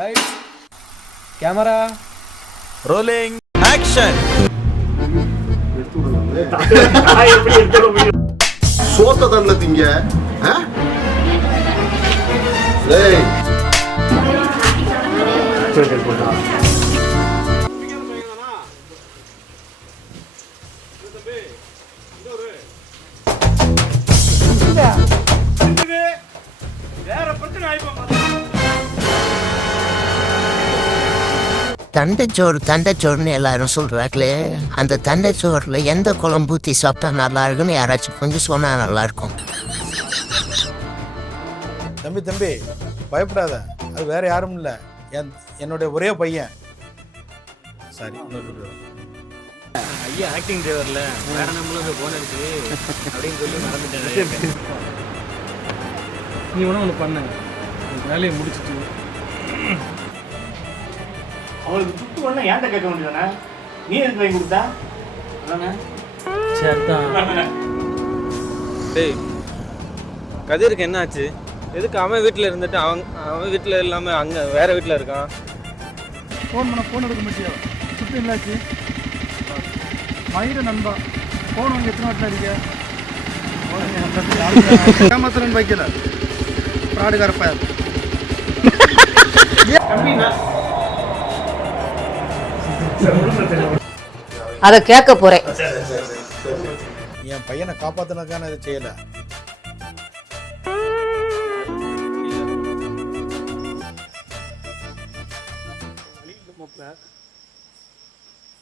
Light camera rolling action. சோத்த தண்டல திங்க டேய் தண்டைச்சோறுன்னு எல்லாரும் சொல்றாங்களே, அந்த தண்டைச்சோறுல எந்த குழம்பு ஊற்றி சாப்பிட்டா நல்லா இருக்குன்னு யாராச்சும் கொஞ்சம் சொன்னா நல்லா இருக்கும். தம்பி பயப்படாத, அது வேற யாரும் இல்லை, என்னுடைய ஒரே பையன். சாரி, ஐயா ஆக்டிங் டிரைவர்ல வேற நம்மளும் போன் இருக்கு அப்படின்னு சொல்லி மறந்துட்டேன். நீ ஒன்று பண்ண வேலையை முடிச்சுட்டு அவளுக்கு துட்டு ஒண்ணு ஏன்ட்ட கேட்க வேண்டியதானே, நீ எதுக்கு வாங்கி கொடுத்தா? டேய் கதிருக்கு என்ன ஆச்சு? எதுக்கு அவன் வீட்டில் இருந்துட்டு அவன் வீட்டில் இல்லாமல் அங்கே வேற வீட்டில் இருக்கான்? ஃபோன் எடுக்க மாட்டியா? சுட்டு என்னாச்சு? மயிர நண்பா ஃபோன் வாங்கி எத்தனை வாட்டில் அடிக்க ஏமாத்திரன் வைக்கல ஃப்ராடுகாரப்பா. அதை கேட்க போறேன். என் பையனை காப்பாத்தினதுக்கான இதை செய்யல.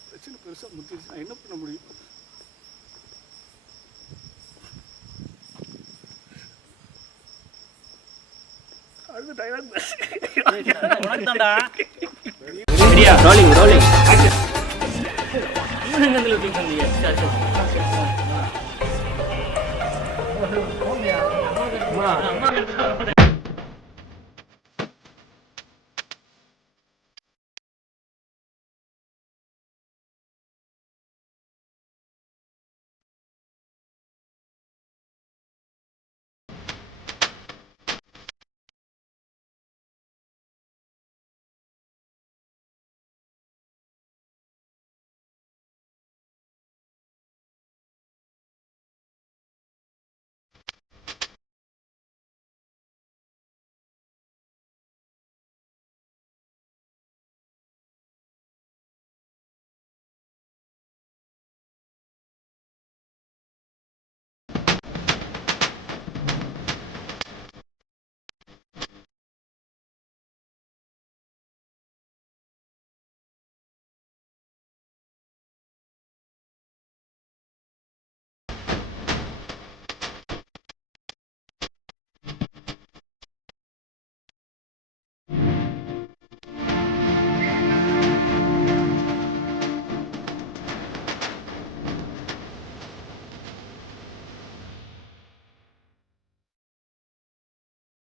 பிரச்சனை பெருசாக முத்திருச்சு, நான் என்ன பண்ண முடியும்? அடுத்த டைலாக் ரோலிங் ரோலிங் ஆக்ஷன்.